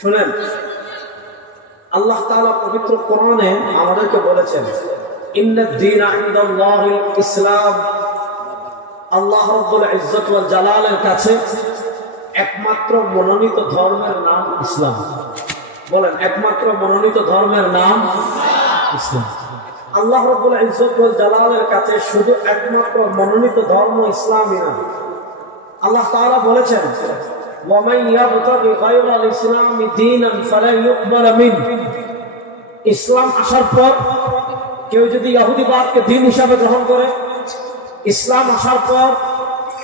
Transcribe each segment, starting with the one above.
শুনেন, আল্লাহ তাআলা পবিত্র কোরআনে আমাদেরকে বলেছেন, ইন্নাদ দীনা ইনদাল্লাহিল ইসলাম। আল্লাহ রাব্বুল ইজ্জত ওয়াল জালালের কাছে একমাত্র মনোনীত ধর্মের নাম ইসলাম। বলেন, একমাত্র মনোনীত ধর্মের নাম ইসলাম। আল্লাহ রাব্বুল ইজ্জত ওয়াল জালালের কাছে শুধু একমাত্র মনোনীত ধর্ম ইসলামই না। আল্লাহ তাআলা বলেছেন, ওয়া মান ইয়াবতাগি গায়রাল ইসলামি দীনান ফালা ইউকবালা মিনহু। ইসলাম আসার পর কেউ যদি ইহুদিবাদকে দ্বীন হিসাবে গ্রহণ করে, ইসলাম আসার পর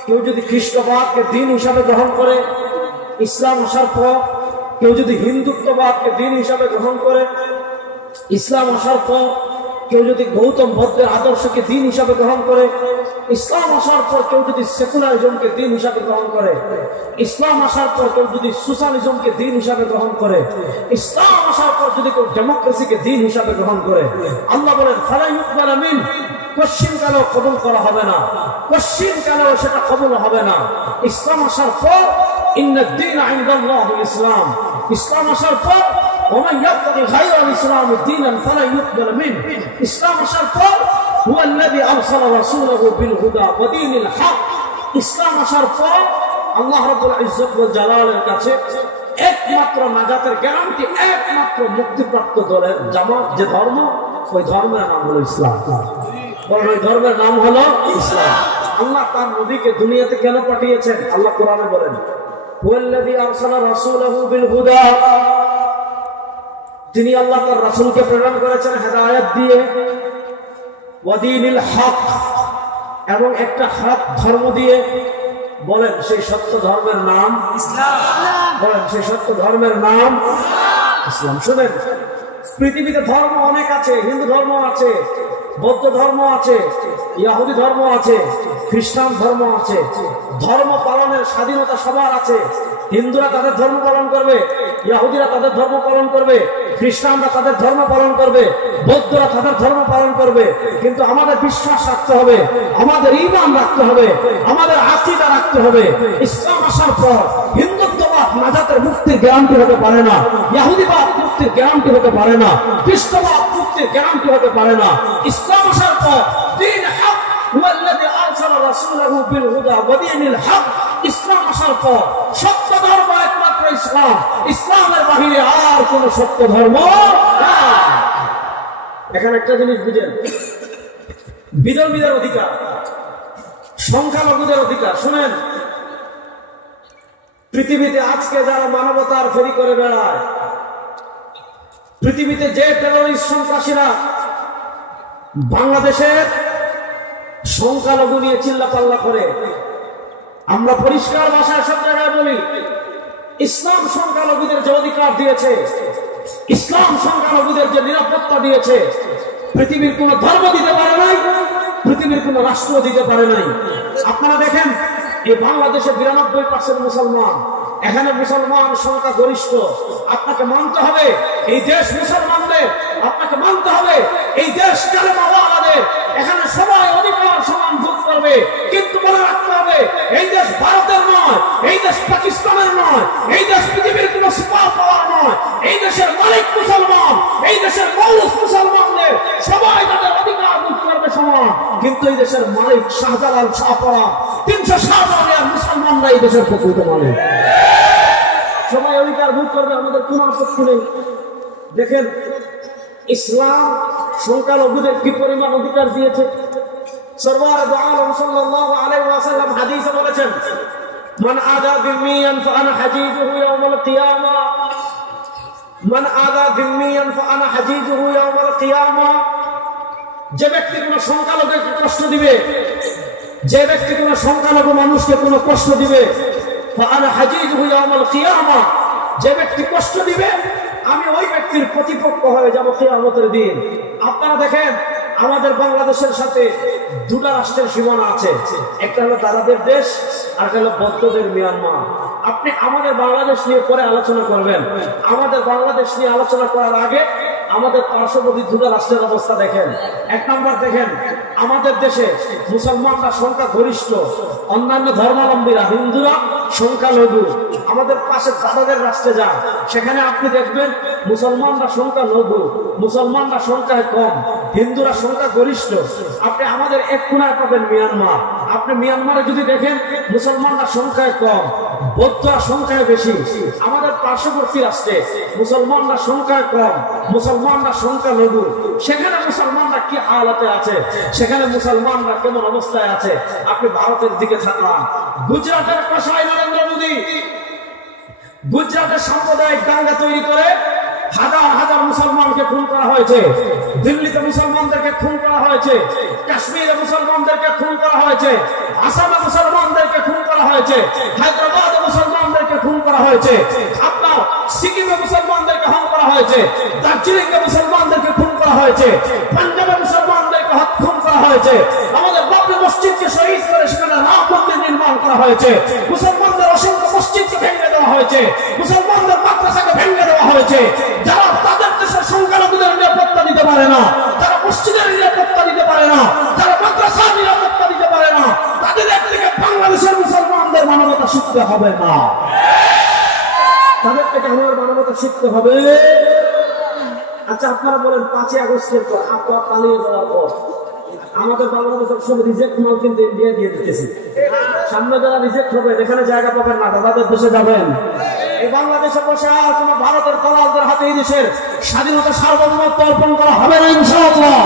কেউ যদি খ্রিস্টবাদকে দ্বীন হিসাবে গ্রহণ করে, ইসলাম আসার পর কেউ যদি হিন্দুত্ববাদকে দ্বীন হিসাবে গ্রহণ করে, ইসলাম আসার পর কেউ যদি গৌতম বুদ্ধের আদর্শকে দ্বীন হিসাবে গ্রহণ করে, ইসলাম আসার পর কেউ যদি সেকুলারিজমকে দ্বীন হিসাবে গ্রহণ করে, ইসলাম আসার পর কেউ যদি সোশ্যালিজমকে দ্বীন হিসাবে গ্রহণ করে, ইসলাম আসার পর যদি কেউ ডেমোক্রেসিকে দ্বীন হিসাবে গ্রহণ করে, আল্লাহ বলেন ফালা ইউকবালা মিন। কোশ্চিন কালেও কবুল করা হবে না, কোশ্চিন কালেও সেটা কবুল হবে না। ইসলাম আসার পর ইন্নাদ দীনা ইনদাল্লাহিল ইসলাম। ইসলাম আসার পর ওয়া মান ইয়াবতাগি গায়রাল ইসলামি দীনান ফালা ইউকবালা মিনহু। ইসলাম আসার পর হুয়াল্লাযী আরসালা রাসূলাহু বিল হুদা ওয়া দীনিল হক। ইসলাম আসার পর আল্লাহ রাব্বুল ইজ্জত ওয়াল জালালের কাছে একমাত্র নাজাতের গ্যারান্টি, একমাত্র মুক্তিপ্রাপ্ত দলের জামাত যে ধর্ম, ওই ধর্মের নাম হলো ইসলাম। বলেন, ওই ধর্মের নাম হলো ইসলাম। আল্লাহ তার নবীকে দুনিয়াতে কেন পাঠিয়েছেন? আল্লাহ কোরআনে বলেন, হুয়াল্লাযী আরসালা রাসূলাহু বিল হুদা। তিনি আল্লাহ তার রাসূলকে প্রেরণ করেছেন হেদায়েত দিয়ে, ওয়া দীনিল হক, এবং একটা হক ধর্ম দিয়ে। বলেন, সেই সত্য ধর্মের নাম ইসলাম। বলেন, সেই সত্য ধর্মের নাম ইসলাম। শুনেন, পৃথিবীতে ধর্ম অনেক আছে। হিন্দু ধর্ম আছে, বৌদ্ধ ধর্ম আছে, ইহুদি ধর্ম আছে, খ্রিস্টান ধর্ম আছে। ধর্ম পালনের স্বাধীনতা সবার আছে। হিন্দুরা তাদের ধর্ম পালন করবে, ইহুদিরা তাদের ধর্ম পালন করবে, খ্রিস্টানরা তাদের ধর্ম পালন করবে, বৌদ্ধরা তাদের ধর্ম পালন করবে। কিন্তু আমাদের বিশ্বাস রাখতে হবে, আমাদের ঈমান রাখতে হবে, আমাদের আকীদা রাখতে হবে। ইসলাম আসার পর হিন্দুত্ববাদ নাজাতের মুক্তির গ্যারান্টি হতে পারে না, ইহুদিবাদ মুক্তির গ্যারান্টি হতে পারে না, খ্রিস্টবাদ মুক্তির গ্যারান্টি হতে পারে না। ইসলাম আসার পর দ্বীন হক, হুয়াল্লাযী আরসালা রাসূলাহু বিল হুদা ওয়া দীনিল হক। ইসলাম আসার পর সত্য ধর্ম একমাত্র ইসলাম। ইসলামের বাহিরে আর কোন সত্য ধর্ম নাই। এখানে একটা জিনিস বুঝেন, বিধর্মীদের অধিকার, সংখ্যালঘুদের অধিকার। শুনেন, পৃথিবীতে আজকে যারা মানবতার ফেরি করে বেড়ায়, পৃথিবীতে যে টেররিস্ট সন্ত্রাসীরা বাংলাদেশের সংখ্যালঘু নিয়ে চিল্লাপাল্লা করে, আমরা পরিষ্কার ভাষায় সব জায়গায় বলি, ইসলাম সংখ্যালঘুদের যে অধিকার দিয়েছে, ইসলাম সংখ্যালঘুদের যে নিরাপত্তা দিয়েছে, পৃথিবীর কোন ধর্ম দিতে পারে নাই, পৃথিবীর কোন রাষ্ট্র দিতে পারে নাই। আপনারা দেখেন, এই বাংলাদেশে 92% মুসলমান, এখানে মুসলমান সংখ্যা গরিষ্ঠ। আপনাকে মানতে হবে এই দেশ মুসলমানদের, আপনাকে মানতে হবে এই দেশ কালেমাওয়ালাদের। এখানে সবাই অধিকার সমান ভোগ করবে, কিন্তু মনে রাখতে হবে এই দেশ ভারতের নয়, এই দেশ পাকিস্তানের নয়, এই দেশ পৃথিবীর কোন সুপার পাওয়ার নয়। এই দেশের মালিক মুসলমান, এই দেশের মৌলুস মুসলমানদের, সবাই তাদের অধিকার ভোগ করবে সমান। কিন্তু এই দেশের মালিক শাহজালাল, শাহপরা, 300 মুসলমানরা এই দেশের প্রকৃত মালিক। সবাই অধিকার ভোগ করবে, আমাদের কোন আপত্তি নেই। দেখেন, ইসলাম সংখ্যালঘুদের কি পরিমাণ অধিকার দিয়েছে। সরওয়ার দু আলম সাল্লাল্লাহু আলাইহি ওয়াসাল্লাম হাদিসে বলেছেন, মান আদা যিম্মিয়ান ফাআনা হাজিজুহু ইয়াওমাল কিয়ামা। মান আদা যিম্মিয়ান ফাআনা হাজিজুহু ইয়াওমাল কিয়ামা। যে ব্যক্তি কোন সংখ্যালঘুকে কষ্ট দিবে, যে ব্যক্তি কোন সংখ্যালঘু মানুষকে কোন কষ্ট দিবে, ফাআনা হাজিজুহু ইয়াওমাল কিয়ামা। যে ব্যক্তি কষ্ট দিবে, আমি ওই ব্যক্তির প্রতিপক্ষ হয়ে যাব কিয়ামতের দিন। আপনারা দেখেন, আমাদের বাংলাদেশের সাথে দুটা রাষ্ট্রের সীমানা আছে, একটা হলো দাদাদের দেশ, আর একটা হলো বৌদ্ধদের মিয়ানমার। আপনি আমাদের বাংলাদেশ নিয়ে পরে আলোচনা করবেন। আমাদের বাংলাদেশ নিয়ে আলোচনা করার আগে আমাদের পার্শ্ববর্তী দুটা রাষ্ট্রের অবস্থা দেখেন। এক নম্বর দেখেন, আমাদের দেশে মুসলমানরা সংখ্যা গরিষ্ঠ, অন্যান্য ধর্মাবলম্বীরা হিন্দুরা সংখ্যালঘু। আমাদের পাশে দাদাদের রাষ্ট্রে যান, সেখানে আপনি দেখবেন মুসলমানরা সংখ্যা লঘু, মুসলমানরা সংখ্যায় কম, হিন্দুরা সংখ্যা গরিষ্ঠ। আপনি আমাদের এক কোনায় পাবেন মিয়ানমার, আপনি মিয়ানমারে যদি দেখেন মুসলমানরা সংখ্যায় কম, বৌদ্ধরা সংখ্যায় বেশি। আমাদের পার্শ্ববর্তী রাষ্ট্রে মুসলমানরা সংখ্যায় কম, মুসলমানরা সংখ্যা লঘু। সেখানে মুসলমানরা কি হালাতে আছে, সেখানে মুসলমানরা কেমন অবস্থায় আছে। আপনি ভারতের দিকে থাকলাম, গুজরাটের পাশায় নরেন্দ্র মোদী গুজরাটের সাম্প্রদায়িক দাঙ্গা তৈরি করে হাজার হাজার মুসলমানকে খুন করা হয়েছে। দিল্লিতে মুসলমানদেরকে খুন করা হয়েছে, কাশ্মীরে মুসলমানদেরকে খুন করা হয়েছে, আসামে মুসলমানদেরকে খুন করা হয়েছে, হায়দ্রাবাদে মুসলমানদেরকে খুন করা হয়েছে, আপনার সিকিমে মুসলমানদেরকে খুন করা হয়েছে, দার্জিলিংয়ে মুসলমানদেরকে খুন করা হয়েছে, পাঞ্জাবে মুসলমানদেরকে খুন করা হয়েছে। আমাদের বাবরি মসজিদকে শহীদ করে সেখানে রাম মন্দির নির্মাণ করা হয়েছে। মুসলমানদের অসংখ্য মসজিদকে ভেঙে দেওয়া হয়েছে, মুসলমানদের মাদ্রাসাকে ভেঙে দেওয়া হয়েছে। যারা তাদের দেশের সংখ্যালঘুদের নিরাপত্তা দিতে পারে না, যারা মসজিদের নিরাপত্তা দিতে পারে না, যারা মাদ্রাসার নিরাপত্তা দিতে পারে না, তাদের থেকে বাংলাদেশের মুসলমানদের মানবতা শিখতে হবে না, তাদের থেকে আমার মানবতা শিখতে হবে। আচ্ছা আপনারা বলেন 5ই আগস্টের পর আপনার পালিয়ে যাওয়ার পর আমাদের বাংলাদেশের সব রিজেক্ট মাল কিন্তু ইন্ডিয়া দিয়ে দিতেছে। সামনে যারা রিজেক্ট হবে এখানে জায়গা পাবেন না, তাদের দেশে যাবেন। এই বাংলাদেশে বসে আর তোমার ভারতের দালালদের হাতে এই দেশের স্বাধীনতা সার্বভৌমত্ব অর্পণ করা হবে না ইনশাআল্লাহ।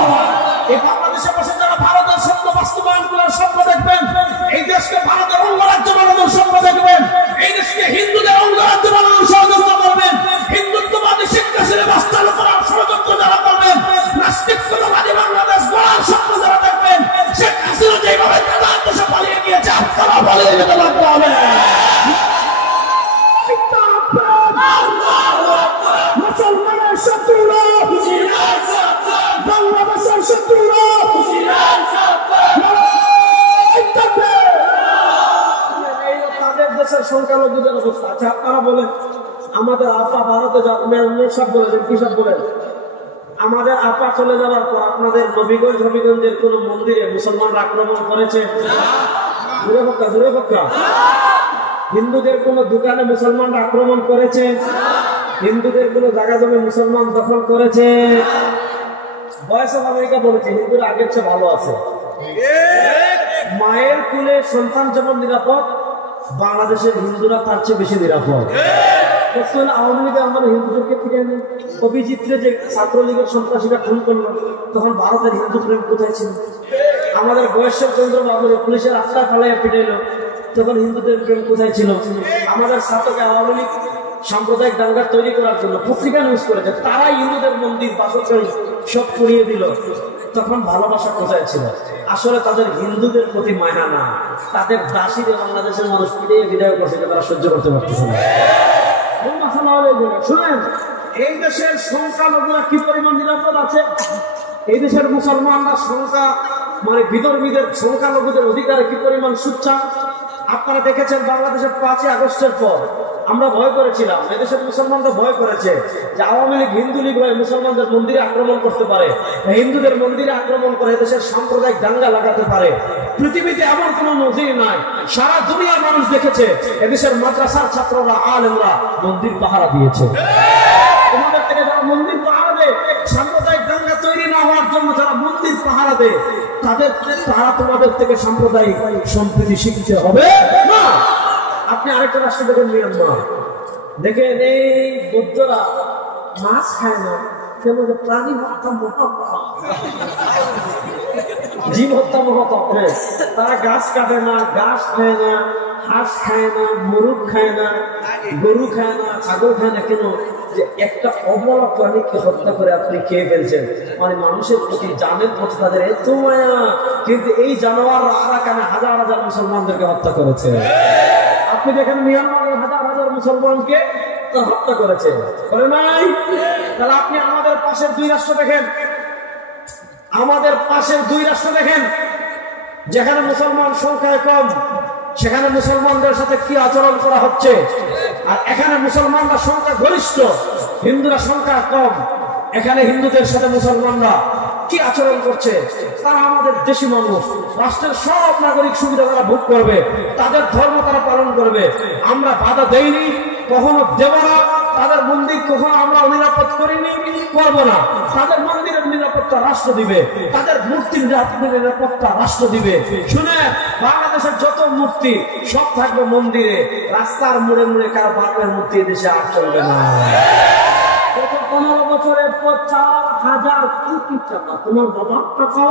এই বাংলাদেশে বসে যারা ভারতের স্বপ্ন বাস্তবায়ন করার স্বপ্ন দেখবেন, এই দেশকে ভারতের অঙ্গরাজ্য বানানোর স্বপ্ন দেখবেন, এই দেশকে হিন্দুদের অঙ্গরাজ্য বানানোর ষড়যন্ত্র করবেন, হিন্দুত্ববাদী শেখ হাসিনা বাস্তবায়ন করার ষড়যন্ত্র যারা করবেন, নাস্তিকতাবাদী বাংলাদেশ গড়ার স্বপ্ন যারা দেখবেন, শেখ হাসিনা যেভাবে তাদের দেশে পালিয়ে গিয়েছে আপনারা পালিয়ে যেতে বাধ্য হবেন। মুসলমানের শত্রুরা বাংলাদেশের শত্রুরা তাদের দেশের সংখ্যালঘুদের অবস্থা। আচ্ছা আপনারা বলেন আমাদের আপা ভারতে সব বলেছেন, কি সব বলেন? আমাদের আপা চলে যাওয়ার পর আপনাদের নবীগঞ্জ হবিগঞ্জের কোন মন্দিরে মুসলমানরা আক্রমণ করেছে? জোরে পক্কা, জোরে পক্কা। হিন্দুদের কোন দোকানে মুসলমানরা আক্রমণ করেছে? হিন্দুদের কোন জায়গা জমি মুসলমান দখল করেছে? ভয়েস অফ আমেরিকা বলেছে হিন্দুরা আগের চেয়ে ভালো আছে। মায়ের কুলে সন্তান যেমন নিরাপদ, বাংলাদেশের হিন্দুরা তার চেয়ে বেশি নিরাপদ। আওয়ামী লীগে আমার হিন্দুদেরকে ফিরে আনে, অভিজিৎরে যে ছাত্রলীগের সন্ত্রাসীরা খুন করলো তখন ভারতের হিন্দু প্রেম কোথায় ছিল? আমাদের বয়সের চন্দ্রবাবুরে পুলিশের রাস্তায় ফালাইয়া পিটাইলো তখন হিন্দুদের প্রেম কোথায় ছিল? আমাদের ছাত্রকে আওয়ামী লীগ সাম্প্রদায়িক দাঙ্গা তৈরি করার জন্য পত্রিকা নিউজ করেছে, তারাই হিন্দুদের মন্দির বাসস্থান সব পুড়িয়ে দিল, তখন ভালোবাসা কোথায় ছিল? আসলে তাদের হিন্দুদের প্রতি মায়া না, তাদের দাসীদের বাংলাদেশের মানুষ পিটিয়ে বিদায় করছে, তারা সহ্য করতে পারতেছে না। শুনেন, এই দেশের সংখ্যালঘুরা কি পরিমাণ নিরাপদ আছে, এই দেশের মুসলমানরা সংখ্যা মানে বিধর্মীদের সংখ্যালঘুদের অধিকারে কি পরিমাণ সুচ্ছা আপনারা দেখেছেন। বাংলাদেশের 5ই আগস্টের পর আমরা ভয় করেছিলাম, এদেশের মুসলমানরা ভয় করেছে যে আওয়ামী লীগ হিন্দু লীগ হয়ে মুসলমানদের মন্দিরে আক্রমণ করতে পারে, হিন্দুদের মন্দিরে আক্রমণ করে এদেশের সাম্প্রদায়িক দাঙ্গা লাগাতে পারে। পৃথিবীতে এমন কোন নজির নাই, সারা দুনিয়ার মানুষ দেখেছে এদেশের মাদ্রাসার ছাত্ররা আলেমরা মন্দির পাহারা দিয়েছে। তোমাদের থেকে যারা মন্দির পাহারা দেয়, সাম্প্রদায়িক দাঙ্গা তৈরি না হওয়ার জন্য যারা মন্দির পাহারা দেয়, তারা তোমাদের থেকে সাম্প্রদায়িক সম্প্রীতি শিখতে হবে না। আপনি আরেকটা রাষ্ট্র দেখেন মিয়ানমার, দেখেন এই বৌদ্ধরা মাছ খায় না, কেমন প্রাণী হত্যা মহাপাপ, জীব হত্যা মহাপাপ। তারা গাছ কাটে না, গাছ খায় না, হাঁস খায় না, মুরগ খায় না, গরু খায় না, ছাগল খায় না। কেন? যে একটা অবলা প্রাণীকে হত্যা করে আপনি খেয়ে ফেলছেন, মানে মানুষের প্রতি জানের প্রতি তাদের এত মায়া। কিন্তু এই জানোয়ার আরাকানে হাজার হাজার মুসলমানদেরকে হত্যা করেছে। আপনি দেখেন মিয়ানমারের হাজার হাজার মুসলমানকে হত্যা করেছে, করে নাই? তাহলে আপনি আমাদের পাশের 2 রাষ্ট্র দেখেন, আমাদের পাশের 2 রাষ্ট্র দেখেন, যেখানে মুসলমান সংখ্যায় কম সেখানে মুসলমানদের সাথে কি আচরণ করা হচ্ছে। আর এখানে মুসলমানরা সংখ্যা গরিষ্ঠ, হিন্দুরা সংখ্যা কম, এখানে হিন্দুদের সাথে মুসলমানরা কি আচরণ করছে। তারা আমাদের দেশি মানুষ, রাষ্ট্রের সব নাগরিক সুবিধা তারা ভোগ করবে, তাদের ধর্ম তারা পালন করবে। আমরা বাধা দেইনি, কখনো দেব না। তাদের মন্দির কখনো আমরা নিরাপদ করিনি, করব না। তাদের মন্দিরের নিরাপত্তা রাষ্ট্র দিবে, তাদের মূর্তির নিরাপত্তা রাষ্ট্র দিবে। শুনে, বাংলাদেশের যত মূর্তি সব থাকবে মন্দিরে, রাস্তার মোড়ে মোড়ে কার বাপের মূর্তি দেশে আর চলবে না। গত 15 বছরে 50,000 কোটি টাকা তোমার বাবার টাকা,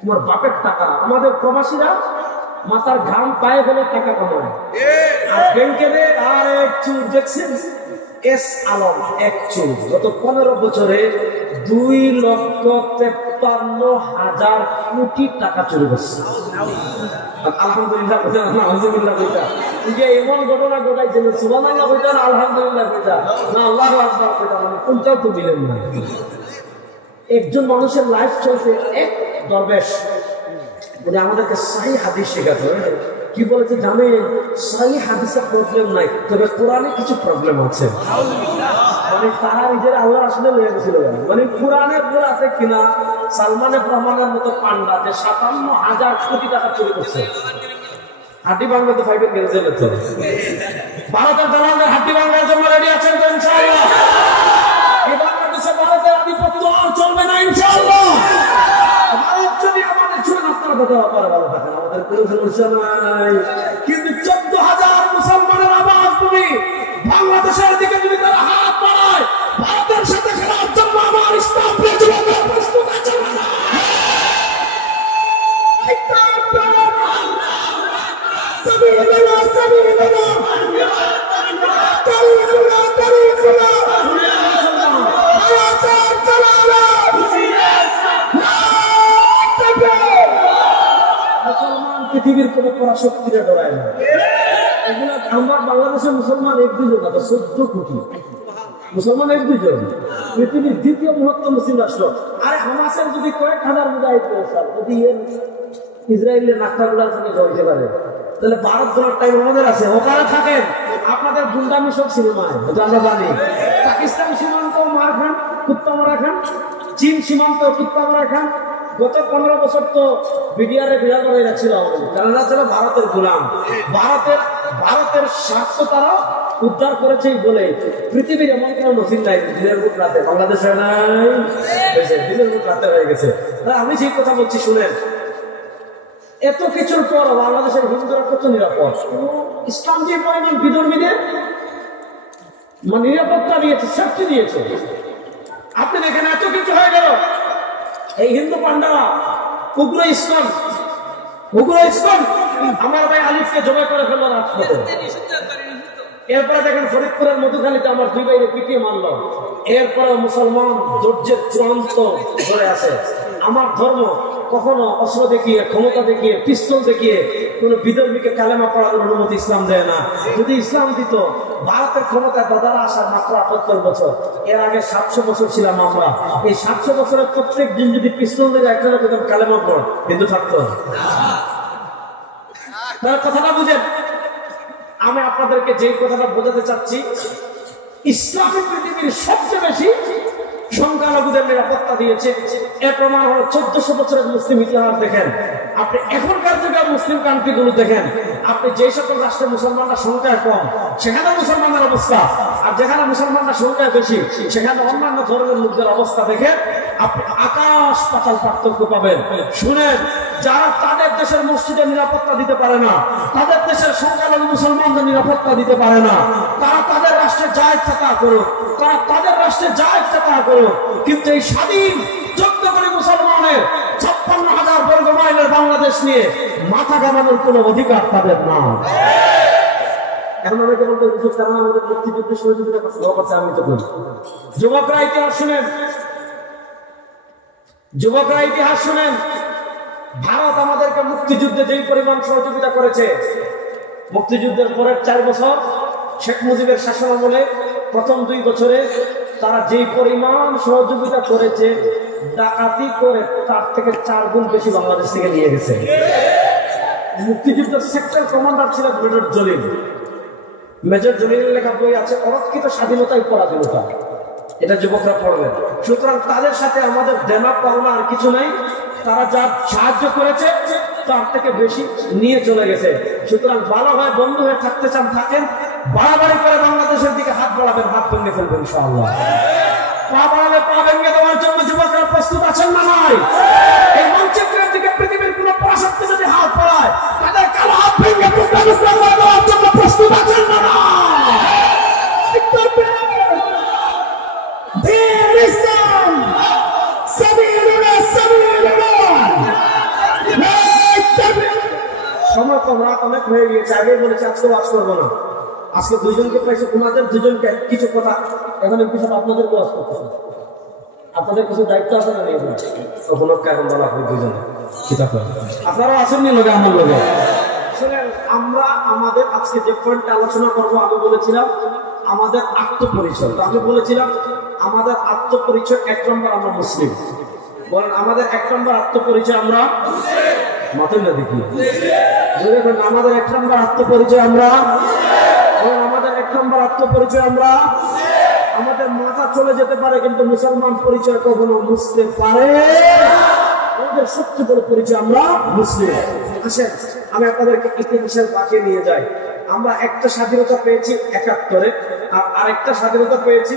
তোমার বাপের টাকা। আমাদের প্রবাসীরা মাথার ঘাম পায়ে হলে টাকা কামায়, আর ব্যাংকে আর এক চুর দেখছেন এস আলম এক চুর গত 15 বছরে 2,53,000 কোটি টাকা চুরি করছে। আলহামদুলিল্লাহ আলহামদুলিল্লাহ কইতা যে এমন ঘটনা ঘটাইছিল, সুবহানাল্লাহ কইতা না আলহামদুলিল্লাহ কইতা না আল্লাহু আকবার কইতা, মানে কোনটাও তো মিলেন না। একজন মানুষের লাইফ চলছে, এক দরবেশ মানে আমাদেরকে সহিহ হাদিস শেখাতে কি বলেছে জানে, সহিহ হাদিসের প্রবলেম নাই, তবে কোরআনে কিছু প্রবলেম আছে। মানে তারা নিজের আল্লাহ আসলে লেগে গেছিল, মানে কোরআনে ভুল আছে কিনা। সালমানের রহমানের মতো পান্ডা যে 57,000 কোটি টাকা চুরি করছে, হাড্ডি ভাঙবে তো ফাইভের গেছে। ভারতের দালালদের হাড্ডি ভাঙার জন্য রেডি আছেন তো ইনশাআল্লাহ। এই বাংলাদেশে ভারতের আধিপত্য আর চলবে না ইনশাআল্লাহ। ভারত যদি আমাদের ছুঁয়ে নষ্ট করতে পারে ভালো থাকে, আমাদের কোনো সমস্যা নাই। কিন্তু 14,000 মুসলমানের আওয়াজ তুমি বাংলাদেশের দিকে যদি তারা হাত বাড়ায়, ভারতের সাথে খেলার জন্য আমার ইসলাম প্রস্তুত আছে না। মুসলমান পৃথিবীর কোন পরাশক্তিরে ডরায় না। এগুলো আমার বাংলাদেশের মুসলমান 1-2 জন, 14 কোটি মুসলমান 1-2 জন, পৃথিবীর দ্বিতীয় বৃহত্তম মুসলিম রাষ্ট্র। আরে হামাসের যদি কয়েক হাজার মুজাহিদ যদি ইসরায়েলের নাক্কাগুলার সঙ্গে জড়িতে পারে, তাহলে ভারত ধরার টাইম আমাদের আছে। ওখানে থাকেন আপনাদের গুন্ডামি সব সিনেমায়, আমরা জানি। পাকিস্তান সীমান্ত মার খান, কুত্তা মারা খান, চীন সীমান্ত কুত্তা মারা খান। গত 15 বছর তো বিডিআরে বিরাট হয়ে যাচ্ছিল, কারণ ছিল ভারতের গোলাম। ভারতের স্বার্থ তারা উদ্ধার করেছে বলে পৃথিবীর এমন কোন মসজিদ নাই দিনের বুক রাতে, বাংলাদেশে নাই, দিনের বুক রাতে হয়ে গেছে। আমি যে কথা বলছি শুনেন, এত কিছুর পর বাংলাদেশের হিন্দুরা কত নিরাপদ। ইসলাম যে পরিমাণ বিধর্মীদের নিরাপত্তা দিয়েছে, সেফটি দিয়েছে। আপনি দেখেন এত কিছু হয়ে গেল, এই হিন্দু পান্ডারা উগ্র ইসলাম আমার ভাই আলিফকে জবাই করে ফেললো রাজপথে। এরপরে দেখেন ফরিদপুরের মধুখালীতে আমার 2 ভাইকে পিটিয়ে মারল। এরপরে মুসলমান ধৈর্যের চূড়ান্ত ধরে আছে। আমার ধর্ম কখনো অস্ত্র দেখিয়ে, ক্ষমতা দেখিয়ে, পিস্তল দেখিয়ে কোন বিধর্মীকে কালেমা পড়ানোর অনুমতি ইসলাম দেয় না। যদি ইসলাম দিত, ভারতের ক্ষমতায় দাদারা আসার মাত্র 78 বছর, এর আগে 700 বছর ছিলাম আমরা। এই 700 বছরের প্রত্যেক দিন যদি পিস্তল দিয়ে একজনের কোথাও কালেমা পড়, কিন্তু থাকতো তার কথাটা বুঝেন। আমি আপনাদেরকে যে কথাটা বোঝাতে চাচ্ছি, ইসলামের পৃথিবীর সবচেয়ে বেশি সংখ্যালঘুদের নিরাপত্তা দিয়েছে। এর প্রমাণ হলো 1400 বছরের মুসলিম ইতিহাস দেখেন। আপনি এখনকার যুগের মুসলিম কান্ট্রি গুলো দেখেন, আপনি যে সকল রাষ্ট্রে মুসলমানরা সংখ্যায় কম সেখানে মুসলমানদের অবস্থা, আর যেখানে মুসলমানরা সংখ্যায় বেশি সেখানে অন্যান্য ধর্মের লোকদের অবস্থা দেখে আপনি আকাশ পাতাল পার্থক্য পাবেন। শুনেন, যারা তাদের দেশের মসজিদের নিরাপত্তা দিতে পারে না, তাদের দেশের সংখ্যালঘু মুসলমানদের নিরাপত্তা দিতে পারে না, তারা তাদের রাষ্ট্রে যা ইচ্ছা তা করুক, তারা তাদের রাষ্ট্রে যা ইচ্ছা তা করুক, কিন্তু এই স্বাধীন 14 কোটি মুসলমানের 56,000 বর্গ মাইলের বাংলাদেশ নিয়ে মাথা ঘামানোর কোন অধিকার তাদের না। এখন অনেকে বলতে কারণ আমাদের মুক্তিযুদ্ধের সহযোগিতা করছে, আমি তো বলি যুবকরা ইতিহাস শুনেন। ভারত আমাদেরকে মুক্তিযুদ্ধে যেই পরিমাণ সহযোগিতা করেছে, মুক্তিযুদ্ধের পরের 4 বছর শেখ মুজিবের শাসনামলে প্রথম 2 বছরে তারা যেই পরিমাণ সহযোগিতা করেছে, ডাকাতি করে তার থেকে 4 গুণ বেশি বাংলাদেশ থেকে নিয়ে গেছে। মুক্তিযুদ্ধের সেক্টর কমান্ডার ছিল মেজর জলিল। লেখা বই আছে অরক্ষিত স্বাধীনতাই পরাধীনতা। এটা যুবকরা পড়বেন। সুতরাং তাদের সাথে আমাদের দেনা পাওনা আর কিছু নাই, তারা যা সাহায্য করেছে তার থেকে বেশি নিয়ে চলে গেছে। সুতরাং ভালোভাবে বন্ধু হয়ে থাকতে চান থাকেন, বাড়াবাড়ি করে বাংলাদেশের দিকে হাত বাড়াবেন, হাত ভেঙে ফেলবেন ইনশাআল্লাহ। পা বাড়ালে পা ভেঙে দেওয়ার জন্য যুবকরা প্রস্তুত আছেন না নাই? এই মানচিত্রের দিকে পৃথিবীর কোন পরাশক্তি যদি হাত বাড়ায় তাদের কালো হাত ভেঙে টুকরা টুকরা করে দেওয়ার জন্য প্রস্তুত আছেন না নাই? সময় কম, রাত অনেক হয়ে গিয়েছে। আগে বলেছে আজকে ওয়াজ করবো না। আজকে দুইজনকে পাইছে, ওনাদের দুজনকে কিছু কথা এখন কিছু আপনাদের ওয়াজ করতেছে। আপনাদের কিছু দায়িত্ব আছে না? কখনো এখন বলা আপনি দুজনে আপনারা আসেননি লোকে আমার লোকে। শুনেন, আমরা আমাদের আজকে যে পয়েন্টটা আলোচনা করবো, আমি বলেছিলাম আমাদের আত্মপরিচয়। আমি বলেছিলাম আমাদের আত্মপরিচয় 1 নম্বর আমরা মুসলিম। বলেন আমাদের 1 নম্বর আত্মপরিচয় আমরা মাতেন না দেখি। আমাদের 1 নম্বর আত্মপরিচয় আমরা, আমাদের 1 নম্বর আত্মপরিচয় আমরা। আমাদের মাথা চলে যেতে পারে কিন্তু মুসলমান পরিচয় কখনো মুছতে পারে। আমাদের সবচেয়ে বড় পরিচয় আমরা মুসলিম। আসেন আমি আপনাদেরকে ইতিহাসের বাঁকে নিয়ে যাই। আমরা একটা স্বাধীনতা পেয়েছি 71-এ, আর আরেকটা স্বাধীনতা পেয়েছি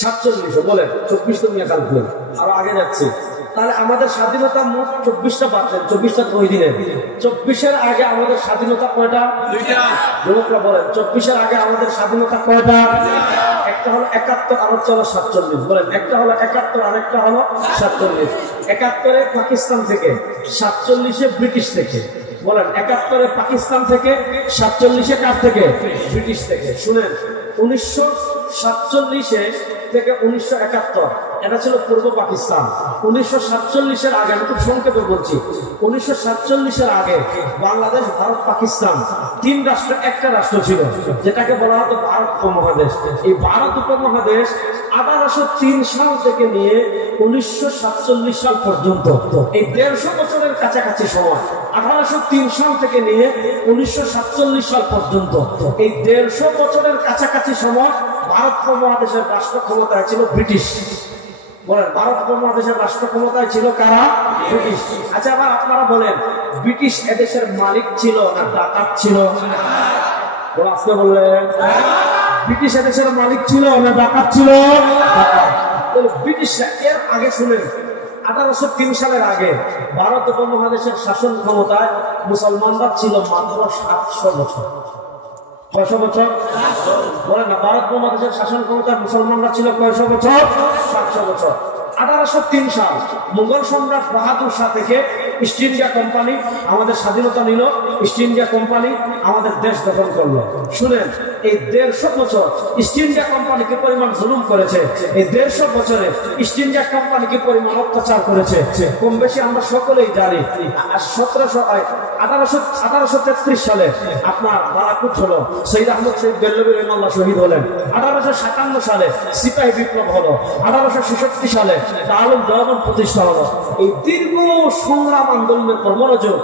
47-এ। বলেন 24 তো নিয়ে কালকে আরো আগে যাচ্ছি। তাহলে আমাদের স্বাধীনতা মোট 24টা পাচ্ছেন। 24টা ওই দিনে 24-এর আগে আমাদের স্বাধীনতা কয়টা? 2টা। যুবকরা বলেন 24-এর আগে আমাদের স্বাধীনতা কয়টা? একটা হলো 71 আর হচ্ছে হলো 47। বলেন একটা হলো 71 আর একটা হলো 47। 71-এ পাকিস্তান থেকে, 47-এ ব্রিটিশ থেকে। বলেন 71-এ পাকিস্তান থেকে, 47-এ কার থেকে? ব্রিটিশ থেকে। শুনেন 1947 থেকে 1971 এটা ছিল পূর্ব পাকিস্তান। 1947-এর আগে, আমি খুব সংক্ষেপে বলছি, 1947-এর আগে বাংলাদেশ, ভারত, পাকিস্তান 3 রাষ্ট্র একটা রাষ্ট্র ছিল, যেটাকে বলা হতো ভারত উপমহাদেশ। এই ভারত উপমহাদেশ 1803 সাল থেকে নিয়ে 1947 সাল পর্যন্ত, এই 150 বছরের কাছাকাছি সময়, 1803 সাল থেকে নিয়ে 1947 সাল পর্যন্ত, এই 150 বছরের কাছাকাছি সময় ভারত উপমহাদেশের রাষ্ট্র ক্ষমতায় ছিল ব্রিটিশ। বলেন ভারত উপমহাদেশের রাষ্ট্র ক্ষমতায় ছিল কারা? ব্রিটিশ। আচ্ছা আবার আপনারা বলেন ব্রিটিশ এদেশের মালিক ছিল না ডাকাত ছিল? আজকে বললেন ব্রিটিশ এদেশের মালিক ছিল না ডাকাত ছিল? ব্রিটিশরা এর আগে শুনেন 1803 সালের আগে ভারত উপমহাদেশের শাসন ক্ষমতায় মুসলমানরা ছিল মাত্র 700 বছর। 600 বছর? বলেন না, ভারত উপমহাদেশের শাসন ক্ষমতায় মুসলমানরা ছিল কয়শো বছর? 700 বছর। 1803 সাল মুঘল সম্রাট বাহাদুর শাহ থেকে ইস্ট ইন্ডিয়া কোম্পানি আমাদের স্বাধীনতা নিল। ইস্ট ইন্ডিয়া কোম্পানি আমাদের দেশ দখল করলো। শুনেন এই 150 বছর ইস্ট ইন্ডিয়া কোম্পানি কি পরিমাণ জুলুম করেছে, এই 150 বছরে ইস্ট ইন্ডিয়া কোম্পানি কি পরিমাণ অত্যাচার করেছে কম বেশি আমরা সকলেই জানি। 1833 সালে আপনার বারাকুট হলো, শহীদ আহমদ শহীদ বেল্লবী রহমাল্লাহ শহীদ হলেন। 1857 সালে সিপাহী বিপ্লব হলো। 1866 সালে দারুল দেওবন্দ প্রতিষ্ঠা হলো। এই দীর্ঘ সংগ্রাম আন্দোলনের পর, মনোযোগ,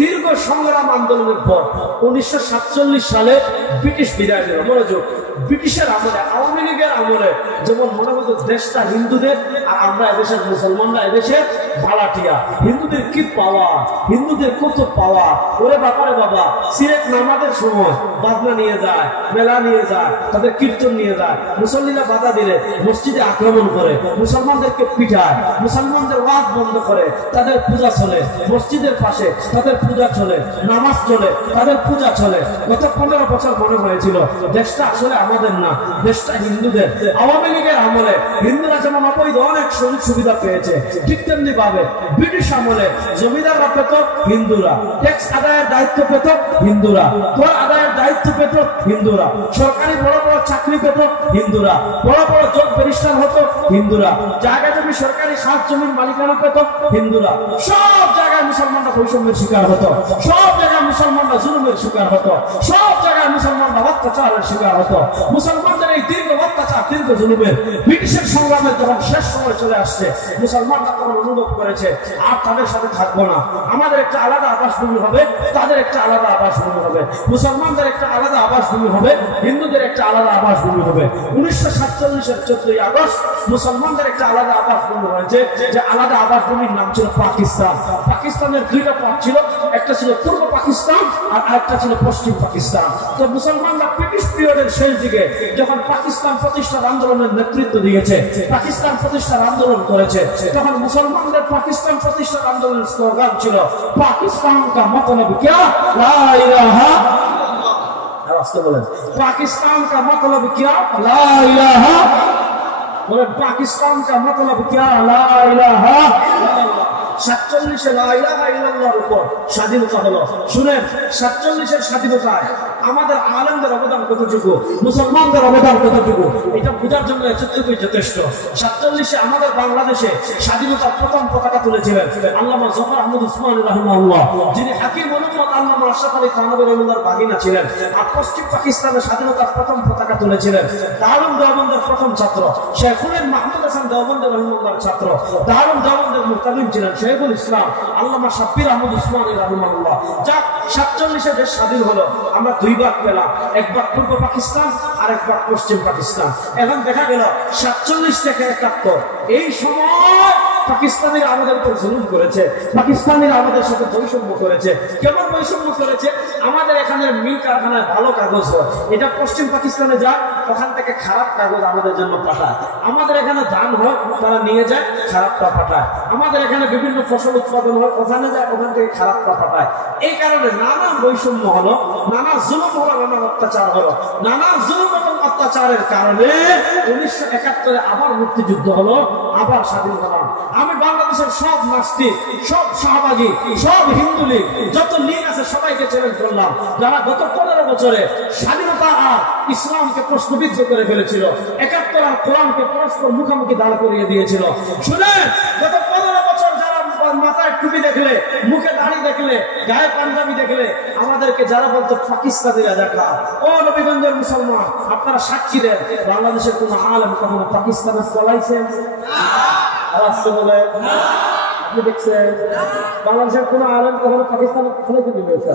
দীর্ঘ সংগ্রাম আন্দোলনের পর 1947 সালে ব্রিটিশ বিদায় নিল। মনোযোগ, ব্রিটিশের আমলে, আওয়ামী লীগের আমলে যেমন মনে হতো দেশটা হিন্দুদের আর আমরা এদেশের মুসলমানরা এদেশের ভাড়াটিয়া। হিন্দুদের কি পাওয়া, হিন্দুদের কত পাওয়া, ওরে বাপারে বাবা, সিরেট নামাজের সময় বাজনা নিয়ে যায়, মেলা নিয়ে যায়, তাদের কীর্তন নিয়ে যায়, মুসল্লিরা বাধা দিলে মসজিদে আক্রমণ করে, মুসলমানদেরকে পিঠায়, মুসলমানদের ওয়াজ বন্ধ করে, তাদের পূজা চলে, মসজিদের পাশে তাদের পূজা চলে, নামাজ চলে, তাদের পূজা চলে। গত 15 বছর মনে হয়েছিল দেশটা আসলে আমাদের না, দেশটা হিন্দুদের। আওয়ামী লীগের আমলে হিন্দুরা যেমন অবৈধ অনেক সুযোগ সুবিধা পেয়েছে, ঠিক তেমনি ভাবে ব্রিটিশ আমলে জমিদাররা পেত, হিন্দুরা ট্যাক্স আদায়ের দায়িত্ব পেত, হিন্দুরা কর আদায়ের দায়িত্ব পেত, হিন্দুরা সরকারি বড় বড় চাকরি পেত, হিন্দুরা বড় বড় জজ ব্যারিস্টার হতো, হিন্দুরা জায়গা জমি সরকারি খাস জমির মালিকানা পেত, হিন্দুরা সব জায়গায় মুসলমানরা বৈষম্যের শিকার হতো, সব জায়গায় মুসলমানরা জুলুমের শিকার হতো, সব জায়গায় জায়গায় মুসলমানরা অত্যাচারের শিকার হতো। মুসলমানদের এই দীর্ঘ অত্যাচার, দীর্ঘ জুলুমের, ব্রিটিশের সংগ্রামের যখন শেষ সময় চলে আসছে, মুসলমানরা তখন অনুভব করেছে আর তাদের সাথে থাকবো না, আমাদের একটা আলাদা আবাসভূমি হবে, তাদের একটা আলাদা আবাসভূমি হবে, মুসলমানদের একটা আলাদা আবাসভূমি হবে, হিন্দুদের একটা আলাদা আবাসভূমি হবে। 1947-এর 14ই আগস্ট মুসলমানদের একটা আলাদা আবাসভূমি হয়েছে, যে আলাদা আবাসভূমির নাম ছিল পাকিস্তান। পাকিস্তানের দুইটা পার্ট ছিল, একটা ছিল পূর্ব পাকিস্তান আর আরেকটা ছিল পশ্চিম পাকিস্তান। তো মুসলমানরা ব্রিটিশ পিরিয়ডের শেষ দিকে যখন পাকিস্তান প্রতিষ্ঠার আন্দোলনের নেতৃত্ব দিয়েছে, পাকিস্তান প্রতিষ্ঠার আন্দোলন করেছে, তখন মুসলমানদের পাকিস্তান প্রতিষ্ঠার আন্দোলনের স্লোগান ছিল পাকিস্তান কা মতলব ক্যা, লা ইলাহা, আওয়াজটা বলেন, পাকিস্তান কা মতলব ক্যা, লা ইলাহা, বলেন পাকিস্তান কা মতলব ক্যা, লা ইলাহা ইল্লাল্লাহ। 47-এ লা ইলাহা ইল্লাল্লাহর উপর স্বাধীনতা হলো। শুনেন, 47-এর স্বাধীনতায় আমাদের আলেমদের অবদান কতটুকু, মুসলমানদের অবদান কতটুকু, এটা বোঝার জন্য এতটুকুই যথেষ্ট। 47-এ আমাদের বাংলাদেশে স্বাধীনতার প্রথম পতাকা তুলেছিলেন আল্লামা জফর আহমদ উসমানী রাহিমাহুল্লাহ, যিনি হাকিম অনুমত আল্লামা আশরাফ আলী থানভী রহমাতুল্লাহর বাগিনা ছিলেন। আর পশ্চিম পাকিস্তানের স্বাধীনতার প্রথম পতাকা তুলেছিলেন দারুল দেওবন্দের প্রথম ছাত্র শেখুল মাহমুদ হাসান দেওবন্দ রহিমাহুল্লাহর ছাত্র, দারুল দেওবন্দের মুতালিম ছিলেন শেখুল ইসলাম আল্লামা শাব্বির আহমদ উসমানী রাহিমাহুল্লাহ। যাক, 47-এ দেশ স্বাধীন হলো, আমরা দুই ভাগ পেলাম, এক ভাগ পূর্ব পাকিস্তান আর এক ভাগ পশ্চিম পাকিস্তান। এখন দেখা গেল 47 থেকে 71 এই সময় পাকিস্তানিরা আমাদের উপর জুলুম করেছে, পাকিস্তানিরা আমাদের সাথে বৈষম্য করেছে। কেমন বৈষম্য করেছে? আমাদের এখানে মিল কারখানায় ভালো কাগজ হয়, এটা পশ্চিম পাকিস্তানে যায়, ওখান থেকে খারাপ কাগজ আমাদের জন্য পাঠায়। আমাদের এখানে ধান হয়, তারা নিয়ে যায়, খারাপটা পাঠায়। আমাদের এখানে বিভিন্ন ফসল উৎপাদন হয়, ওখানে যায়, ওখান থেকে খারাপটা পাঠায়। এই কারণে নানা বৈষম্য হলো, নানা জুলুম হলো, নানা অত্যাচার হলো। নানা জুলুম এবং অত্যাচারের কারণে 1971-এ আবার মুক্তিযুদ্ধ হলো, আবার স্বাধীন হলাম। আমি বাংলাদেশের সব নাস্তিক, সব শাহবাগী, সব হিন্দু লীগ, যত লীগ আছে সবাইকে চ্যালেঞ্জ করলাম, যারা গত 15 বছরে স্বাধীনতা আর ইসলামকে প্রশ্নবিদ্ধ করে ফেলেছিল, 71 আর কোরআনকে পরস্পর মুখোমুখি দাঁড় করিয়ে দিয়েছিল। শুনেন, গত 15 বছর যারা মাথায় টুপি দেখলে, মুখে দাড়ি দেখলে, গায়ে পাঞ্জাবি দেখলে, আমাদেরকে যারা বলতো পাকিস্তানিরা দেখা, ও নবীগঞ্জের মুসলমান, আপনারা সাক্ষী দেন, বাংলাদেশের কোন আলেম কখনো পাকিস্তানে পলাইছেন? আওয়াজটা বলে, আপনি দেখছেন বাংলাদেশের কোন আলেম কখনো পাকিস্তানে পলাইছে?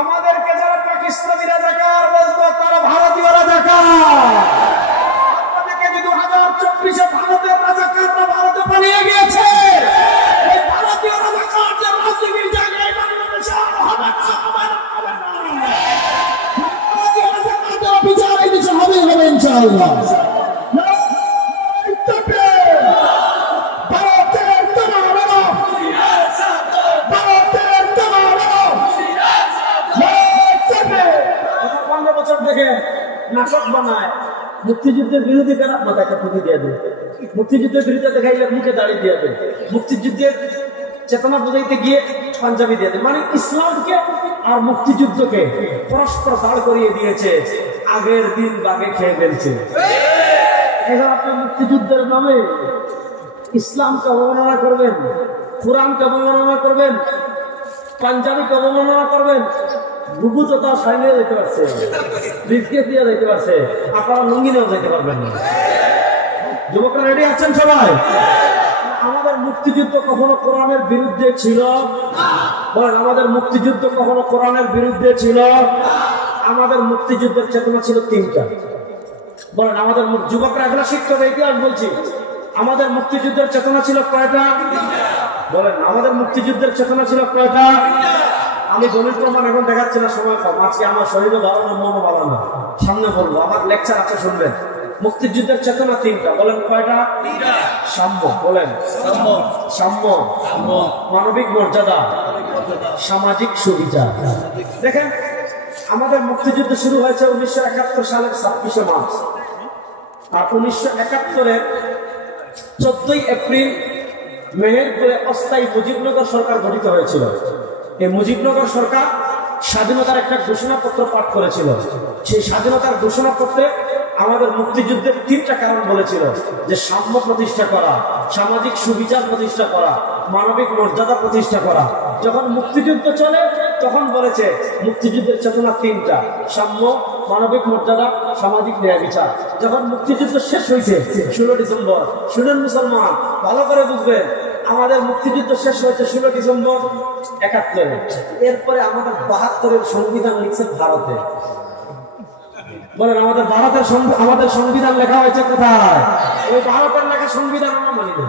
আমাদেরকে যারা পাকিস্তানিরা দেখার বলতো, তারা ভারতীয় রাজাকার। আপনাদেরকে 2024-এ ভারতের রাজাকাররা ভারতে পালিয়ে গিয়েছে। এই ভারতীয় রাজাকারদের রাজনীতির জায়গায় বাংলাদেশে আর হবে না, হবে না, হবে না। ভারতীয় রাজাকারদের বিচার এই দেশে হবেই হবে ইনশাআল্লাহ। নাটক বানায়, মুক্তিযুদ্ধের বিরোধী কারা মাথায় একটা টুপি দিয়ে দেয়, মুক্তিযুদ্ধের বিরুদ্ধে দেখাইলে মুখে দাঁড়িয়ে দিয়ে দেয়, মুক্তিযুদ্ধের চেতনা বুঝাইতে গিয়ে পাঞ্জাবি দিয়ে দেয়। মানে ইসলামকে আর মুক্তিযুদ্ধকে পরস্পর দাঁড় করিয়ে দিয়েছে, আগের দিন বাগে খেয়ে ফেলছে। এখন আপনি মুক্তিযুদ্ধের নামে ইসলামকে অবমাননা করবেন, কোরআনকে অবমাননা করবেন, পাঞ্জাবিকে অবমাননা করবেন, বুবু তো তার সাইনে যেতে পারছে, ব্রিফকেস দিয়ে যেতে পারছে, আপনারা লুঙ্গি নিয়েও যেতে পারবেন না। যুবকরা রেডি আছেন সবাই? আমাদের মুক্তিযুদ্ধ কখনো কোরআনের বিরুদ্ধে ছিল? বলেন, আমাদের মুক্তিযুদ্ধ কখনো কোরআনের বিরুদ্ধে ছিল? আমাদের মুক্তিযুদ্ধের চেতনা ছিল 3টা। বলেন, আমাদের যুবকরা এগুলো শিখতে হবে, ইতিহাস বলছি। আমাদের মুক্তিযুদ্ধের চেতনা ছিল কয়টা? বলেন, আমাদের মুক্তিযুদ্ধের চেতনা ছিল কয়টা? আমি দলিল প্রমাণ এখন দেখাচ্ছি না, সময় কম। আজকে আমার শরীরও ভালো না, মনও ভালো না, সামনে বলবো, আমার লেকচার আছে, শুনবেন। মুক্তিযুদ্ধের চেতনা 3টা। বলেন কয়টা? সাম্য। বলেন সাম্য, মানবিক মর্যাদা, সামাজিক সুবিচার। দেখেন, আমাদের মুক্তিযুদ্ধ শুরু হয়েছে 1971 সালের 26শে মার্চ, আর 1971-এর 14ই এপ্রিল মেহেরপুরে অস্থায়ী মুজিবনগর সরকার গঠিত হয়েছিল। এই মুজিবনগর সরকার স্বাধীনতার একটা ঘোষণাপত্র পাঠ করেছিল। সেই স্বাধীনতার ঘোষণাপত্রে আমাদের মুক্তিযুদ্ধের 3টা কারণ বলেছিল, যে সাম্য প্রতিষ্ঠা করা, সামাজিক সুবিচার প্রতিষ্ঠা করা, মানবিক মর্যাদা প্রতিষ্ঠা করা। যখন মুক্তিযুদ্ধ চলে তখন বলেছে মুক্তিযুদ্ধের চেতনা তিনটা: সাম্য, মানবিক মর্যাদা, সামাজিক ন্যায় বিচার। যখন মুক্তিযুদ্ধ শেষ হয়েছে 16 ডিসেম্বর, শুনেন মুসলমান, ভালো করে বুঝবেন, আমাদের মুক্তিযুদ্ধ শেষ হয়েছে 16 ডিসেম্বর 71। এরপরে আমাদের 72-এর সংবিধান লিখছে ভারতে। বলেন আমাদের সংবিধান লেখা হয়েছে কোথায়? ওই ভারতের লেখা সংবিধান আমরা মানি না।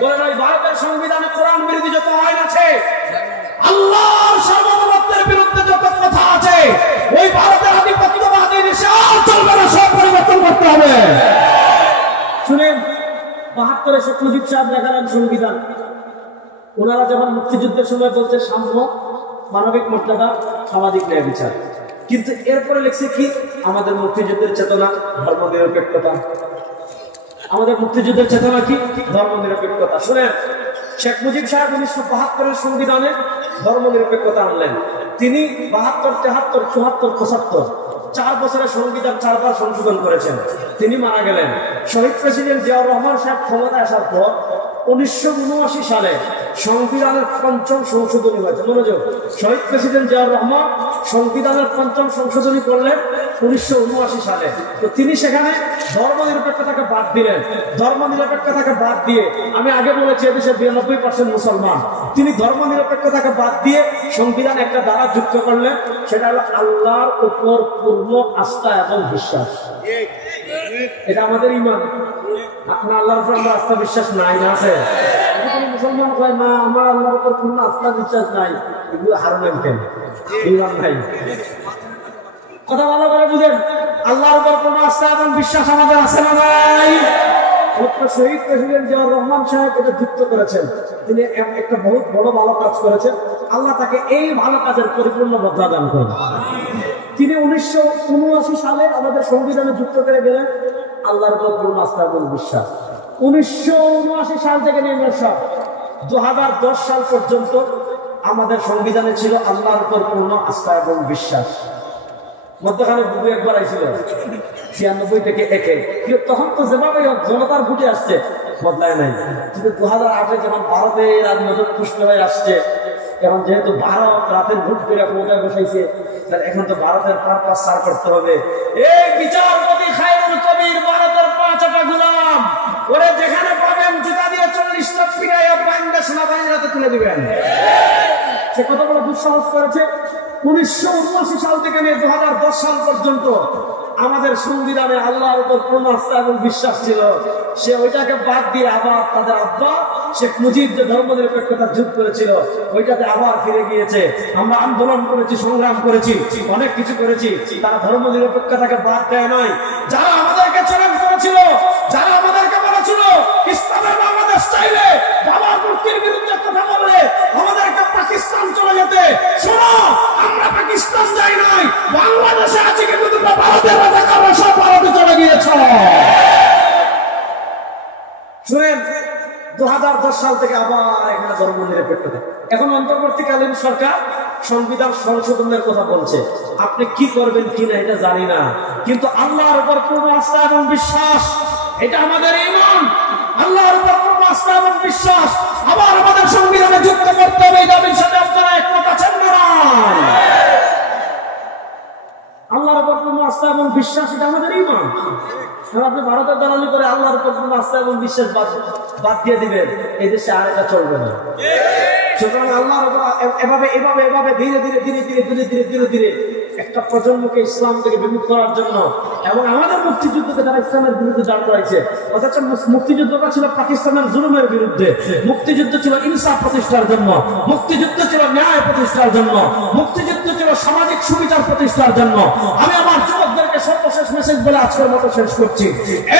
বলেন ওই ভারতের সংবিধানে কোরআন বিরোধী যত আইন আছে, আল্লাহর সার্বভৌমত্বের বিরুদ্ধে যত কথা আছে, ওই ভারতের আধিপত্যবাদী দেশে আর চলবে না, সব পরিবর্তন করতে হবে। শুনেন, 72-এ শেখ মুজিব সাহেব লেখালেন সংবিধান। ওনারা যখন মুক্তিযুদ্ধের সময় বলছে সাম্য, মানবিক মর্যাদা, সামাজিক ন্যায় বিচার, কিন্তু এরপরে লিখছে কি? আমাদের মুক্তিযুদ্ধের চেতনা ধর্মনিরপেক্ষতা। আমাদের মুক্তিযুদ্ধের চেতনা কি? ধর্মনিরপেক্ষতা। শুনেন, শেখ মুজিব সাহেব 1972-এর সংবিধানে ধর্মনিরপেক্ষতা আনলেন। তিনি 72, 73, 74, 75 4 বছরের সংবিধান 4 বার সংশোধন করেছেন। তিনি মারা গেলেন। শহীদ প্রেসিডেন্ট জিয়াউর রহমান সাহেব ক্ষমতায় আসার পর 1979 সালে সংবিধানের 5ম সংশোধনী হয়েছে। মনোযোগ, শহীদ প্রেসিডেন্ট জিয়াউর রহমান সংবিধানের 5ম সংশোধনী করলেন 1979 সালে। তো তিনি সেখানে ধর্মনিরপেক্ষতাকে বাদ দিলেন। ধর্মনিরপেক্ষতাকে বাদ দিয়ে, আমি আগে বলেছি এদেশে 92% মুসলমান, তিনি ধর্মনিরপেক্ষতাকে বাদ দিয়ে সংবিধানে একটা ধারা যুক্ত করলেন, সেটা হলো আল্লাহর উপর পূর্ণ আস্থা এবং বিশ্বাস। এটা আমাদের ঈমান। আপনার আল্লাহর উপর আমরা আস্থা বিশ্বাস নাই না আছে? মুসলমান কয় না আমার আল্লাহর উপর পূর্ণ আস্থা বিশ্বাস নাই, এগুলো হারালেন কেন? ঈমান নাই। কথা ভালো করে বুঝেন, আল্লাহর উপর পূর্ণ আস্থা এবং বিশ্বাস আমাদের আছে না নাই? শহীদ প্রেসিডেন্ট জিয়াউর রহমান সাহেব এটা যুক্ত করেছেন। তিনি একটা বহুত বড় ভালো কাজ করেছেন। আল্লাহ তাকে এই ভালো কাজের পরিপূর্ণ বদলা দান করেন। তিনি 1979 সালে আমাদের সংবিধানে যুক্ত করে গেলেন আল্লাহর উপর পূর্ণ আস্থা এবং বিশ্বাস। 1979 সাল থেকে নিয়ে 2010 সাল পর্যন্ত আমাদের সংবিধানে ছিল আল্লাহর উপর পূর্ণ আস্থা এবং বিশ্বাস। মধ্যখানে বুধু একবার আইছিল 96 থেকে 1। তখন তো যেভাবে জনতার ভোটে আসছে বদলায় নাই। কিন্তু 2008-এ যখন ভারতে রাজনৈতিক পুষ্ট হয়ে আসছে, এখন যেহেতু ভারত রাতের ভোট করে ক্ষমতায় বসাইছে, তাহলে এখন তো ভারতের পারপাস সার করতে হবে। এই বিচারপতি খায়রুল কবির ভারতের 5টা গোলাম, ওরে যেখানে পাবেন জুতা দিয়ে 40টা পিটাইয়া বাইন্দা সেনাবাহিনীতে তুলে দিবেন। সে কত বড় দুঃসাহস করেছে! 1979 সাল থেকে নিয়ে 2010 সাল পর্যন্ত আমাদের সংবিধানে আল্লাহর উপর পূর্ণ আস্থা এবং বিশ্বাস ছিল। সে ওইটাকে বাদ দিয়ে আবার তাদের আব্বা শেখ মুজিব যে ধর্মনিরপেক্ষতা যুগ করেছিল ওইটাতে আবার ফিরে গিয়েছে। আমরা আন্দোলন করেছি, সংগ্রাম করেছি, অনেক কিছু করেছি, তারা ধর্মনিরপেক্ষতাকে বাদ দেয় নাই। যারা আমাদেরকে চ্যালেঞ্জ করেছিল, যারা আমাদেরকে বলেছিল ইসলামের বাংলাদেশ চাইলে বাবার মূর্তির বিরুদ্ধে কথা বললে আমাদেরকে পাকিস্তান চলে যেতে, শোনো আমরা পাকিস্তান যাই নাই, বাংলাদেশে আছি, কিন্তু তোমরা ভারতের রাজাকাররা সব ভারতে চলে গিয়েছ। শুনেন, 2010 সাল থেকে আবার এখানে ধর্মনিরপেক্ষতা। এখন অন্তর্বর্তীকালীন সরকার সংবিধান সংশোধনের কথা বলছে। আপনি কি করবেন কিনা এটা জানি না, কিন্তু আল্লাহর উপর পূর্ণ আস্থা এবং বিশ্বাস, এটা আমাদের ঈমান। আল্লাহর উপর পূর্ণ আস্থা এবং বিশ্বাস আবার আমাদের সংবিধানে যুক্ত করতে হবে। এই দাবির সাথে আপনারা একমত আছেন না? আল্লাহর উপর পূর্ণ আস্থা এবং বিশ্বাস, এটা আমাদের ঈমান। আপনি ভারতের দালালি করে আল্লাহর উপর পূর্ণ আস্থা এবং বিশ্বাস বাদ দিয়ে দিবেন, এই দেশে আর এটা চলবে না। সুতরাং আল্লাহর উপর এভাবে এভাবে এভাবে ধীরে ধীরে ধীরে ধীরে ধীরে ধীরে ধীরে ধীরে একটা প্রজন্মকে ইসলাম থেকে বিমুখ করার জন্য, এবং আমাদের মুক্তিযুদ্ধকে তারা ইসলামের বিরুদ্ধে দাঁড় করাইছে। অথচ মুক্তিযুদ্ধটা ছিল পাকিস্তানের জুলুমের বিরুদ্ধে, মুক্তিযুদ্ধ ছিল ইনসাফ প্রতিষ্ঠার জন্য, মুক্তিযুদ্ধ ছিল ন্যায় প্রতিষ্ঠার জন্য, মুক্তিযুদ্ধ ছিল সামাজিক সুবিচার প্রতিষ্ঠার জন্য। আমি আমার যুবকদেরকে সর্বশেষ মেসেজ বলে আজকের মতো শেষ করছি।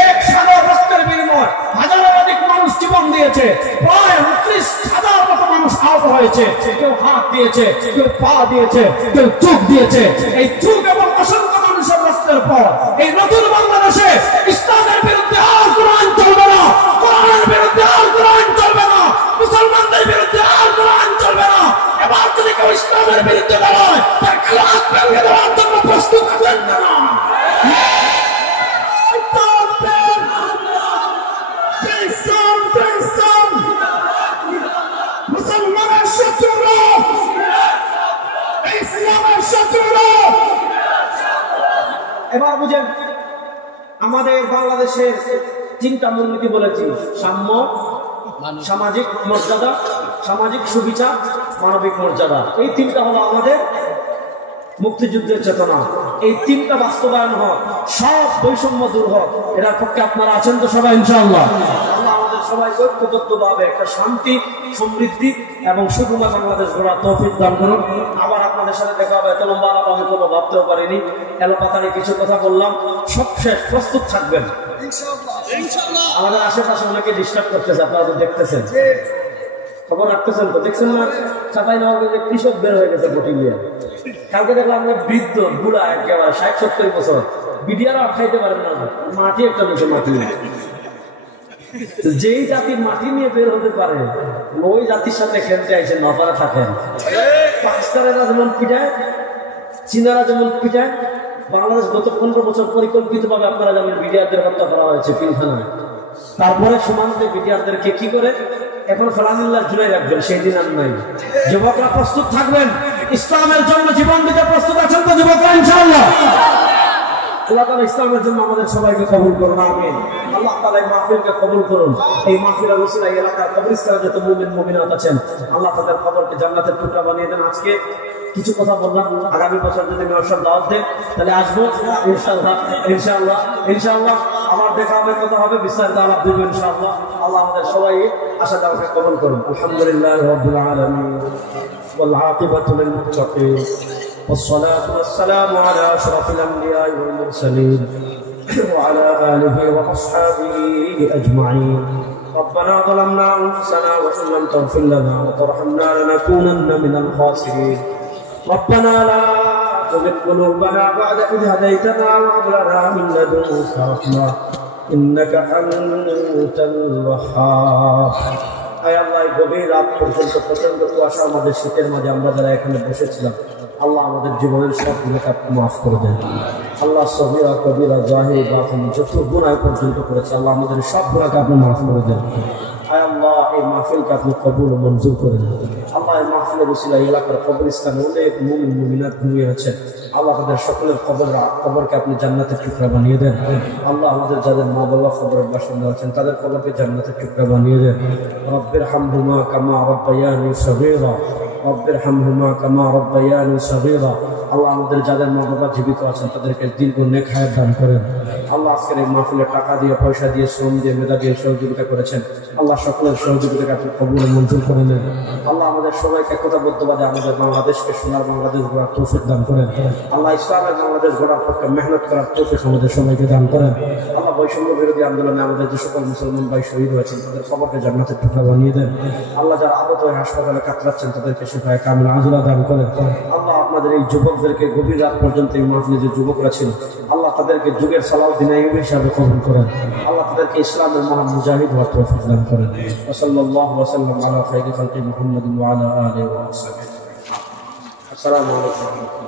এক সাগর রক্তের বিনিময় হাজারের অধিক মানুষ জীবন দিয়েছে, প্রায় 29,000 মতো মানুষ আহত হয়েছে। কেউ হাত দিয়েছে, কেউ পা দিয়েছে, কেউ চোখ দিয়েছে। এই চোখ এবং অসংখ্য মানুষের রক্তের পর এই নতুন বাংলাদেশে ইসলামের বিরুদ্ধে আর কোরআন চলবে না, কোরআনের বিরুদ্ধে আর কোরআন চলবে না, মুসলমানদের বিরুদ্ধে আর কোরআন চলবে না। এবার যদি কেউ ইসলামের বিরুদ্ধে দাঁড়ায় তার কালো হাত ভেঙে দেওয়ার জন্য প্রস্তুত আছেন না? মুসলমানের শত্রুরা এবার বুঝেন, আমাদের বাংলাদেশের 3টা মূলনীতি বলেছি: সাম্য, সামাজিক মর্যাদা, সামাজিক সুবিচার, মানবিক মর্যাদা। এই 3টা হলো আমাদের মুক্তিযুদ্ধের চেতনা। এই 3টা বাস্তবায়ন হোক, সব বৈষম্য দূর হোক। এটার পক্ষে আপনারা আছেন তো সবাই? ইনশাআল্লাহ। আল্লাহ আমাদের সবাইকে ঐক্যবদ্ধভাবে একটা শান্তি, সমৃদ্ধি এবং সুখময় বাংলাদেশ গড়ার তৌফিক দান করুন। আবার আপনাদের সাথে দেখা হবে। এত লম্বা আলাপ আমি কোনো ভাবতেও পারিনি। এলোপাতাড়ি কিছু কথা বললাম, সব শেষ। প্রস্তুত থাকবেন। আমাদের আশেপাশে অনেকে ডিস্টার্ব করতেছে, আপনারা তো দেখতেছেন, খবর রাখতেছেন তো, দেখছেন না? চাপাই নবাবগঞ্জে কৃষক বের হয়ে গেছে বটি নিয়ে। কালকে দেখলাম আমরা বৃদ্ধ বুড়া একেবারে 60-70 বছর, বিডিআর আর খাইতে পারেন না, মাটি একটা নিচে মাটি। যেই জাতির মাটি নিয়ে বের হতে পারে ওই জাতির সাথে খেলতে আইছেন, মাপারা থাকেন। পাকিস্তানেরা যেমন পিটায়, চীনারা যেমন পিটায়, বাংলাদেশ গত 15 বছর পরিকল্পিতভাবে আপনারা জানেন বিডিআরদের হত্যা করা হয়েছে পিলখানায়। তারপরে সীমান্তে বিডিআরদেরকে কি করে এখন ফেলানিল্লাহ জুড়ে রাখবেন, সেই দিন আর নাই। যুবকরা প্রস্তুত থাকবেন, ইসলামের জন্য জীবন দিতে প্রস্তুত আছেন তো যুবকরা? ইনশাআল্লাহ। আল্লাহ তাআলা ইসলামের জন্য আমাদের সবাইকে কবুল করুন, আমিন। আল্লাহ তাআলা এই মাহফিলকে কবুল করুন। এই মাহফিলের ওসিলায় এলাকার কবরস্থানে যত মুমিন মুমিনাত আছেন, আল্লাহ তাদের কবরকে জান্নাতের টুকরা বানিয়ে দেন। আজকে কিছু কথা বললাম, আগামী বছর যদি মেয়র দাওয়াত দেন তাহলে আসবো ইনশাআল্লাহ। ইনশাআল্লাহ, ইনশাআল্লাহ আবার দেখা হবে, কথা হবে, বিস্তারিত আলাপ দেব ইনশাআল্লাহ। আল্লাহ আমাদের সবাই আশা দাওয়াতকে কবুল করুন। আলহামদুলিল্লাহি রাব্বিল আলামিন ওয়াল আকিবাতু লিল মুত্তাকিন والصلاة والسلام على أشرف الأنبياء والمرسلين وعلى آله وأصحابه أجمعين. ربنا ظلمنا أنفسنا وإن لم تغفر لنا وترحمنا لنكونن من الخاسرين. ربنا لا تزغ قلوبنا بعد إذ هديتنا وهب لنا من لدنك رحمة إنك أنت الوهاب. আয় আল্লাহ, গভীর রাত পর্যন্ত প্রচন্ড কুয়াশা আমাদের শীতের মাঝে আমরা যারা এখানে বসেছিলাম, আল্লাহ আমাদের জীবনের সব গুণাকে আপনি মাফ করে দেন। আল্লাহ সগীরা কবিরা জাহির বাতিন যত গুনাহ পর্যন্ত করেছে, আল্লাহ আমাদের সব গুণাকে আপনি মাফ করে দেন। আয় আল্লাহ, এই মাহফিলকে আপনি কবুল ও মঞ্জুর করে দেন। আল্লাহ, এই মাহফিলের উসিলায় এলাকার কবরস্থানে অনেক মুমিন মুমিনাত ঘুমিয়ে আছেন, আল্লাহ তাদের সকলের কবরকে আপনি জান্নাতের টুকরা বানিয়ে দেন। আল্লাহ, আমাদের যাদের মা বাবা কবরের বাসিন্দা আছেন তাদের কবরকে জান্নাতের টুকরা বানিয়ে দেন। রব্বির হামহুমা কামা রাব্বায়ানি সগীরা, রব্বির হামহুমা কামা রাব্বায়ানি সগীরা। আল্লাহ, আমাদের যাদের মা বাবা জীবিত আছেন তাদেরকে দীর্ঘ নেক হায়াত দান করেন। আল্লাহ, আজকের এই মাহফিলে টাকা দিয়ে, পয়সা দিয়ে, শ্রম দিয়ে, মেধা দিয়ে সহযোগিতা করেছেন, আল্লাহ সকলের সহযোগিতাকে আপনি কবুল মঞ্জুর করে নেন। আল্লাহ, আমাদের সবাইকে একতাবদ্ধভাবে আমাদের বাংলাদেশকে সোনার বাংলাদেশ গড়ার তৌফিক দান করেন। আল্লাহ, ইসলামের বাংলাদেশ গড়ার পক্ষে মেহনত করার তৌফিক আমাদের সবাইকে দান করেন। আল্লাহ, বৈষম্য বিরোধী আন্দোলনে আমাদের যে সকল মুসলমান ভাই শহীদ হয়েছেন তাদের কবরকে জান্নাতের টুকরা বানিয়ে দেন। আল্লাহ, যারা আহত হয়ে হাসপাতালে কাতরাচ্ছেন তাদেরকে শিফায়ে কামিল আজলা দান করেন। আল্লাহ, আপনাদের এই যুবকদেরকে গভীর রাত পর্যন্ত এই মাহফিলে যে যুবকরা ছিল, আল্লাহ তাদেরকে যুগের সালাউদ্দিন আইয়ুবী হিসাবে কবুল করেন। আল্লাহ তাদেরকে ইসলামের মহান মুজাহিদ হওয়ার তৌফিক দান করেন। সাল্লাল্লাহু ওয়া সাল্লাম আলা খায়রি খালকি মুহাম্মাদিন ওয়া আলা আলিহি ওয়া সাহবিহি। আসসালামু আলাইকুম।